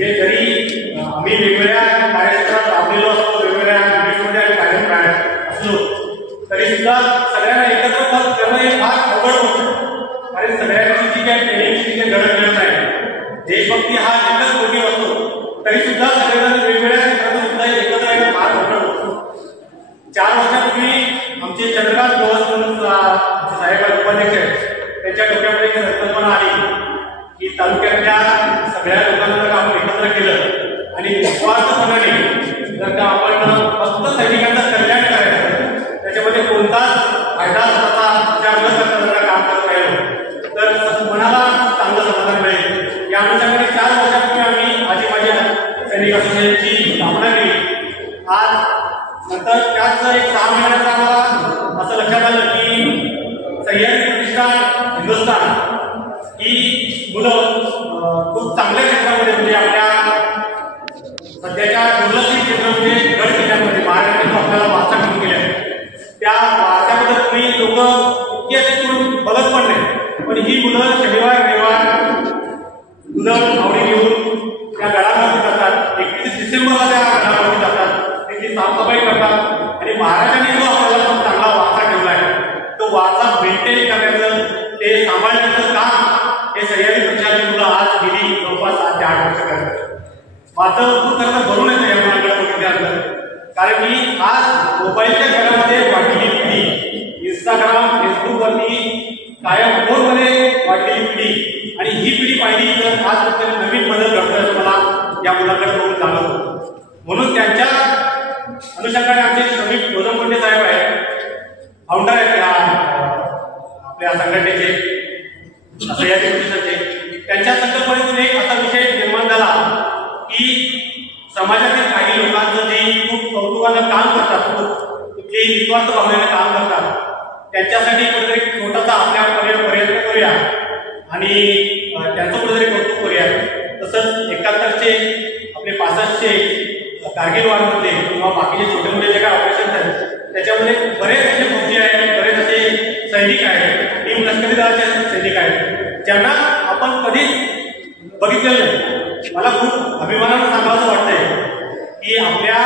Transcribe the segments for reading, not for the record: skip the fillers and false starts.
म्हणजे जरी आम्ही वेगवेगळ्या कार्यक्षेत्रात राबलेलो असतो, वेगवेगळ्या युनिटमध्ये आणि कार्यक्रम असलो तरी सुद्धा सगळ्यांना एकत्र करणं हे फार अवघड होतं. कारण सगळ्यांची जी काही ट्रेनिंगची जी गरज मिळत आहे, देशभक्ती हा एकच मोठी असतो तरी सुद्धा सगळेजण वेगवेगळ्या क्षेत्रातून सुद्धा एकत्र येणं फार अवघड होतं. 4 वर्षापूर्वी आमचे चंद्रकांत गवस म्हणून साहेब उपाध्यक्ष त्यांच्या डोक्यामध्ये एक संकल्पना आली की तालुक्यातल्या सगळ्या लोकांना जर आपण एकत्र केलं आणि निस्वार्थपणाने जर का आपण फक्त सैनिकांचं कल्याण करायचं, त्याच्यामध्ये कोणताच फायदा स्वतःचा विचार न करता काम करत राहिलो तर मनाला चांगलं समाधान मिळेल. या अनुषंगाने 4 वर्षापूर्वी आम्ही आजी माझ्या सैनिक असोसिएशनची स्थापना केली. आज नंतर त्याच एक 6 महिन्यात आम्हाला असं लक्षात आलं की सह्याद्री प्रतिष्ठान हिंदुस्थान ही मुलं खूप चांगल्या क्षेत्रामध्ये म्हणजे आपल्या सध्याच्या दुर्लक्षित क्षेत्र म्हणजे गड किल्ल्यांमध्ये महाराष्ट्राने आपल्याला वारसा घेऊन गेल्या. त्या वारशाबद्दल तुम्ही लोक इतके असे बघत पण नाही, पण ही मुलं शनिवार रविवार मुलं आवडी घेऊन त्या गडावरती जातात. 31 डिसेंबरला त्या गडावरती जातात, त्याची साफसफाई करतात आणि महाराजांनी जो आपल्याला खूप चांगला वारसा ठेवला आहे तो वारसा मेंटेन करण्याचं, ते सांभाळण्याचं काम हे सह्याद्री प्रतिष्ठानची मुलं आज गेली जवळपास 7 ते 8 वर्ष करतात. माझं खूप खरं भरून येतं या मुलांकडे बघितल्यानंतर, कारण की आज मोबाईलच्या जगामध्ये वाढलेली पिढी, इंस्टाग्राम फेसबुकवरती कायम फोनमध्ये वाढलेली पिढी आणि ही पिढी पाहिली तर आज नवीन बदल घडतोय असं मला या मुलांकडे बघून जाणवतं. म्हणून त्यांच्या अनुषंगाने आमचे श्रमिक गोदमकोंडे साहेब आहेत, फाउंडर आहेत या आपल्या संघटनेचे सह्याद्री प्रतिष्ठानचे. त्यांच्या संकल्पनेतून एक असा विषय निर्माण झाला की समाजातील काही लोकांचं जे खूप कौतुकानं काम करतात, कुठली निस्वार्थ भावनेनं काम करतात, त्यांच्यासाठी कुठेतरी छोटासा आपल्या प्रयत्न करूया आणि त्यांचं कुठेतरी कौतुक करूया. तसंच 71चे आपले 65चे कारगिल वॉरमधले किंवा बाकीचे छोटे मोठे जे काही ऑपरेशन आहेत त्याच्यामध्ये बरेच असे फौजी आहेत, बरेच असे सैनिक आहेत, टीम लष्करी दलाचे सैनिक आहेत ज्यांना आपण कधीच बघितलेलं नाही. मला खूप अभिमानानं सांगावं वाटतंय की आपल्या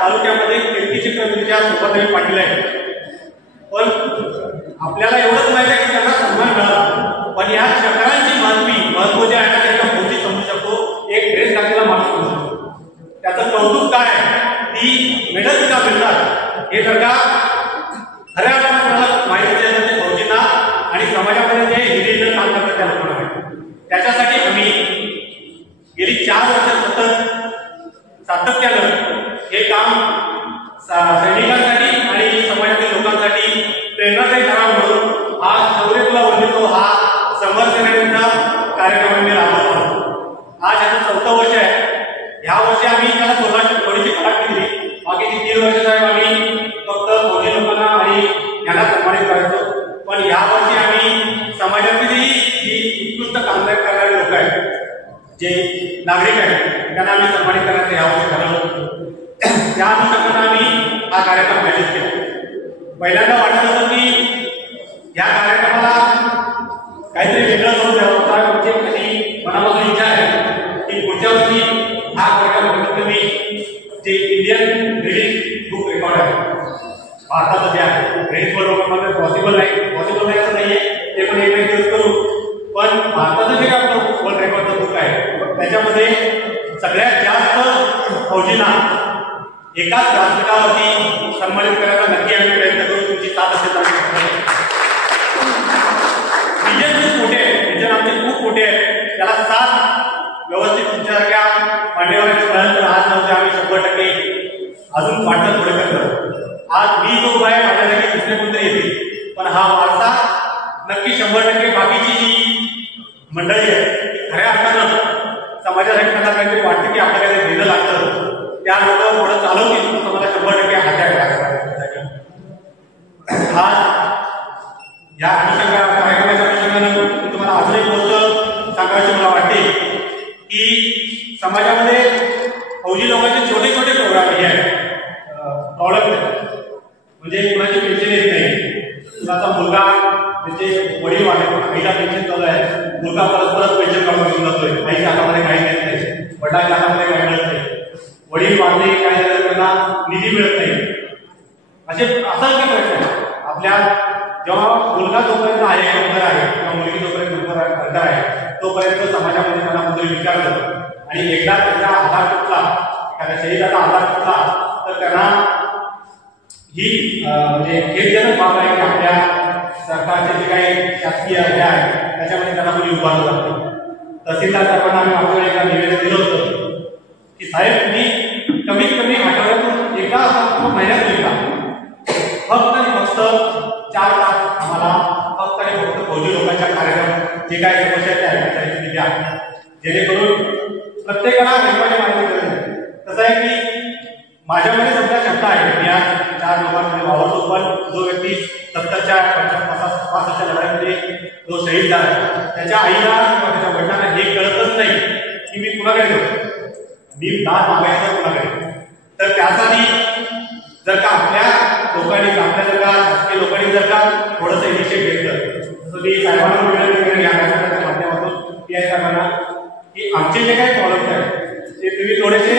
तालुक्यामध्ये कीर्तिचक्रच्या सोबतही पाटील आहे, पण आपल्याला एवढंच माहिती आहे की त्यांना सन्मान मिळाला, पण या चक्रांची महत्व जे आहे त्याचा फौजी समजू शकतो, एक ड्रेस घातलेला माणूस समजू शकतो. त्याचं कौतुक काय, ती मेडल्स का मिळतात हे जर का खऱ्या अर्थानं माहिती असेल तर फौजींना आणि समाजामध्ये जे हिरिरीचं काम करतात त्या लोकांना माहिती. त्याच्यासाठी आम्ही गेली 4 वर्ष सातत्यानं हे काम सैनिकांसाठी आणि समाजातील लोकांसाठी प्रेरणादायी ठराव म्हणून आज शौर्य तुला वंदितो हा समरसेनेचा कार्यक्रम आम्ही राबवतो. आज याचं 4थं वर्ष आहे. ह्या वर्षी आम्ही त्याला थोडीशी फरक दिली. बाकीची 3 वर्ष साहेब आम्ही फक्त फौजी लोकांना आणि यांना सन्मानित करायचो, पण या वर्षी आम्ही समाजातील जी उत्कृष्ट कामगिरी करणारे लोक आहेत, जे नागरिक आहेत त्यांना आम्ही सन्मानित करण्याचं यावर्षी ठरवलं. त्या अनुषंगाने आम्ही हा कार्यक्रम आयोजित केला. पहिल्यांदा वाटत होतं की या कार्यक्रमाला काहीतरी वेगळं करून द्यावं होता, म्हणजे कधी मनापासून इच्छा आहे की पुढच्या वर्षी हा कार्यक्रम कमीत जे इंडियन गिनीज बुक रेकॉर्ड आहे भारताचं जे आहे, गिनीज वर्ल्ड रेकॉर्ड पॉसिबल नाही असं नाहीये, ते पण एक दिवस करू, पण भारताचं जे आपलं वर्ल्ड रेकॉर्डचं बुक आहे त्याच्यामध्ये सगळ्यात जास्त फौजींना एकाच व्यासपीठावरती सन्मानित करायचा नक्की आम्ही प्रयत्न करू. तुमची साथ असेल विजन खूप मोठे आहेत, विजन आमचे खूप मोठे आहेत, त्याला साथ व्यवस्थित तुमच्यासारख्या मान्यवरांची मिळाली तर आज नव्हते आम्ही 100% अजून वाटत पुढे करतो. आज मी जो उभा आहे माझ्या जागी दुसरे कोणतरी येतील, पण हा वारसा नक्की 100% बाकीची जी मंडळी आहे खऱ्या अर्थानं समाजासाठी मला काहीतरी वाटतं की आपल्याला काही देणं लागतं, त्या लोक थोडं चालवतील असं मला 100% हात आहे. आज या कार्यक्रमाच्या अनुषंगानं तुम्हाला अजून एक गोष्ट सांगायची मला वाटते की समाजामध्ये फौजी लोकांचे छोटे छोटे प्रोग्राम हे आहेत, प्रॉब्लेम म्हणजे कुणाची पेन्शन येत नाही, कुणाचा मुलगा म्हणजे वडील वाढले आईला पेन्शन चालू आहे, मुलगा परत पेन्शन काढून घेऊन जातोय, आईच्या हातामध्ये काही येत नाही, वडिलांच्या हातामध्ये काय मिळत नाही, वडील वाढले काय झालं त्यांना निधी मिळत नाही, असे असंख्य प्रश्न आहेत आपल्या. जेव्हा मुलगा जोपर्यंत आहे नंतर आहे किंवा मुलगी जोपर्यंत नंतर आहे तोपर्यंत समाजामध्ये त्यांना कुठे विचार करतो. आणि एकदा त्याचा आधार तुटला, एखाद्या शहीदाचा आधार तुटला तर त्यांना ही म्हणजे खेदजनक बाब आहे की आपल्या सरकारचे जे काही शासकीय हे आहे त्याच्यामध्ये त्यांना कोणी उभारलं जातं. तहसीलदार साहेबांना आम्ही मागच्या वेळी एका निवेदन दिलं होतं की साहेब तुम्ही कमीत कमी आठवड्यातून एकदा किंवा महिन्यातून एकदा फक्त आणि फक्त 4 तास आम्हाला फक्त आणि फक्त फौजी लोकांच्या कार्यक्रम जे काही समस्या आहेत त्याची द्या, जेणेकरून प्रत्येकाला वेगवेगळी माहिती गरज आहे. कसं आहे की माझ्यामध्ये सुद्धा शंका आहे, मी आज 4 लोकांमध्ये वावरतो, पण जो व्यक्ती 70च्या 65च्या लढाईमध्ये जो शहीद झाला त्याच्या आईला किंवा त्याच्या वडिलांना हे कळतच नाही की मी कुणाकडे जाऊ, मी दाद मागायचं कुणाकडे. तर त्यासाठी जर का आपल्या लोकांनी आपल्या जर का शासकीय लोकांनी जर का थोडंसं इनिशिएटिव्ह घेतलं, तर मी साहेबांना विनंती या कार्यक्रमाच्या माध्यमातून पी आय साहेबांना की आमचे जे काही प्रॉब्लेम्स आहेत ते तुम्ही थोडेसे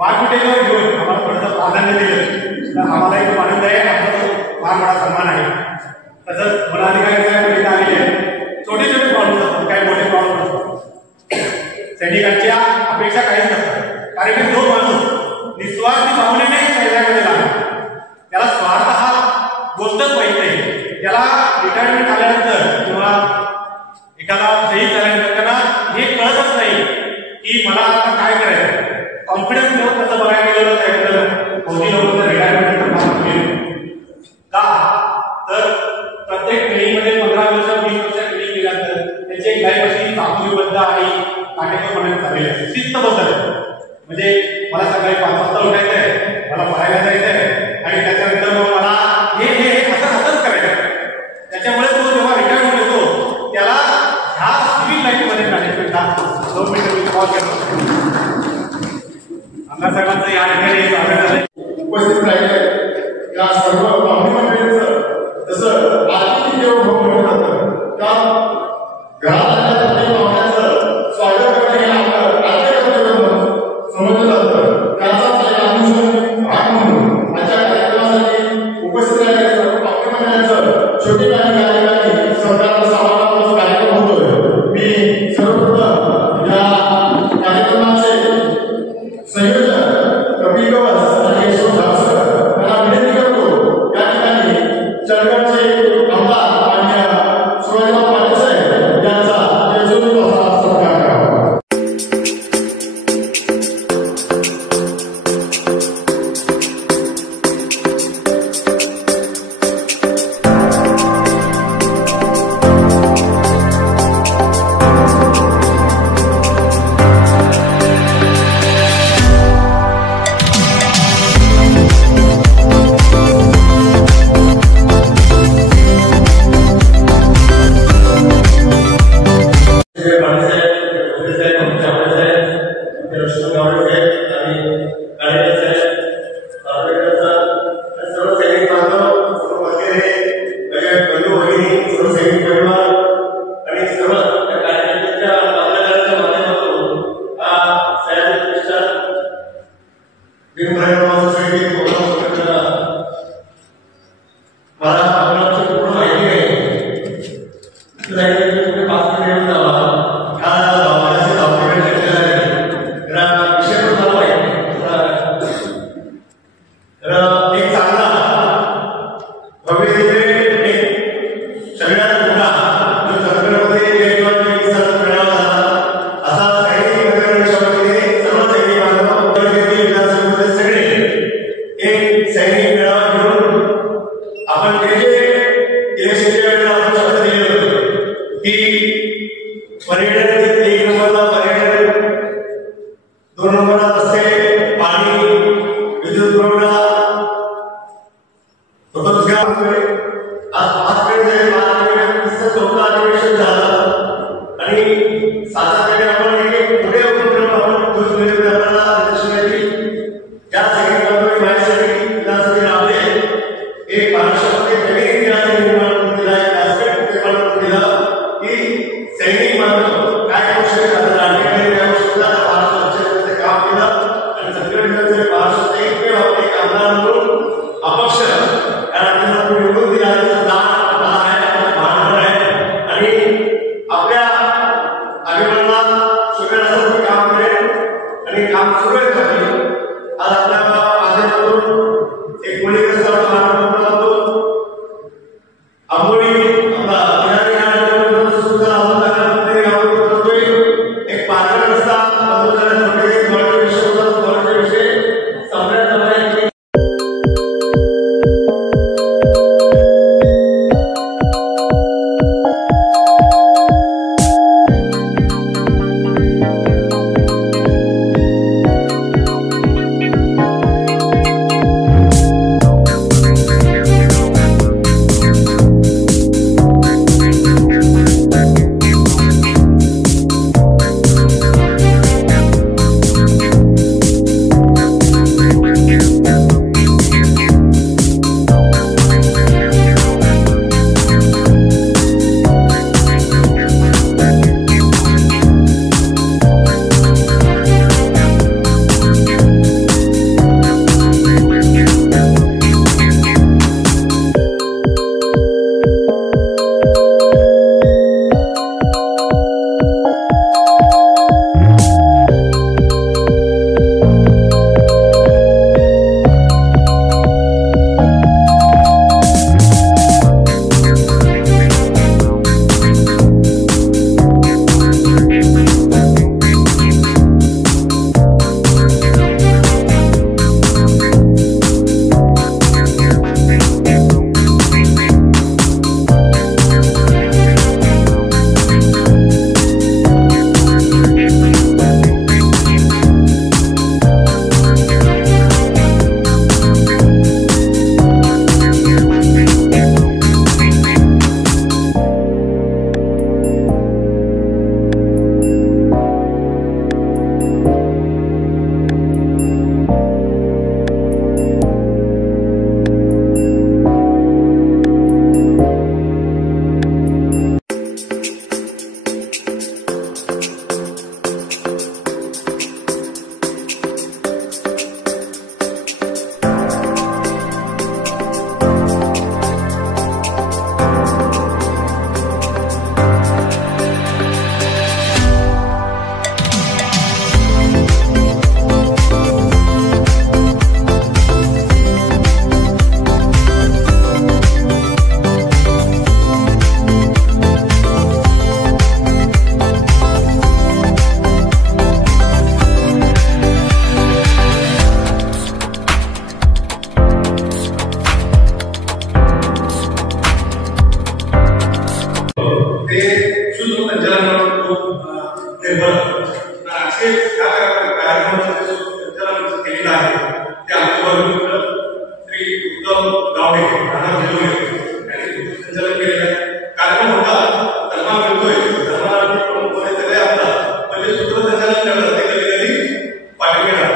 वाटपिटेवर घेऊन आम्हाला थोडंसं प्राधान्य दिलं तर आम्हालाही खूप आनंद आहे, आपला फार मोठा सन्मान आहे. तसंच वनाधिकारी साहेब इथे आलेले आहेत, छोटे छोटे प्रॉब्लेम्स असतात, काही मोठे प्रॉब्लेम असतात. सैनिकांच्या अपेक्षा काहीच नसतात, कारण की जो माणूस निस्वार्थी भावनेने सैन्यामध्ये लागला त्याला स्वार्थ हा गोष्टच माहित नाही. त्याला रिटायरमेंट आल्यानंतर किंवा एखादा शहीद झाल्यानंतर त्यांना हे कळतच नाही की मला आता काय करायचं. कॉन्फिडन्स लेवल कसं बघायला गेलं तर फौजी लोकांचं रिटायरमेंट का, तर प्रत्येक ट्रेनिंगमध्ये 15 वर्ष 20 वर्ष ट्रेनिंग केल्यानंतर त्याची एक लाईफ अशी चांगलीबद्ध आणि काटेकोरपणे चाललेली असते, शिस्तबद्ध आहे. म्हणजे मला सकाळी 5 वाजता उठायचं आहे, मला पळायला जायचं आहे आणि त्याच्यानंतर मग मला हे असंच करायचं. त्याच्यामुळे तो जेव्हा रिटायरमेंट होतो त्याला ह्या सिव्हिल लाईफमध्ये मॅनेजमेंटला 2 मिनिटं कॉल करतो. आमदार साहेबांचं या ठिकाणी स्वागत आहे. उपस्थित राहिले या सर्व पाहुण्यांचं जसं आर्थिक देवभाव म्हणून जातं त्या घरात प्रत्येक पाहुण्याचं स्वागत करणे हे आपलं राज्य कर्तव्य म्हणून समजलं जातं. त्याचाच एक अनुषंग भाग म्हणून आजच्या कार्यक्रमासाठी उपस्थित राहिलेल्या सर्व पाहुण्यांचं छोटे काही सरकारचा समारोहाचा कार्यक्रम होतोय. मी सर्वप्रथम या कार्यक्रमाचे संयोजक कपिल गवस आणि यशवंत झापसर यांना विनंती करतो या ठिकाणी चळवळचे आमदार माननीय शिवाजीराव पाटील साहेब यांचा यशस्वी सत्कार करावा. सैनिक मात्र काय आवश्यक सुरू आहे आज आपल्याला आजपासून एक मुली कसं आंबोली आपला सुद्धा एक पात्र रस्ता विषय सम्राट पाठिंबा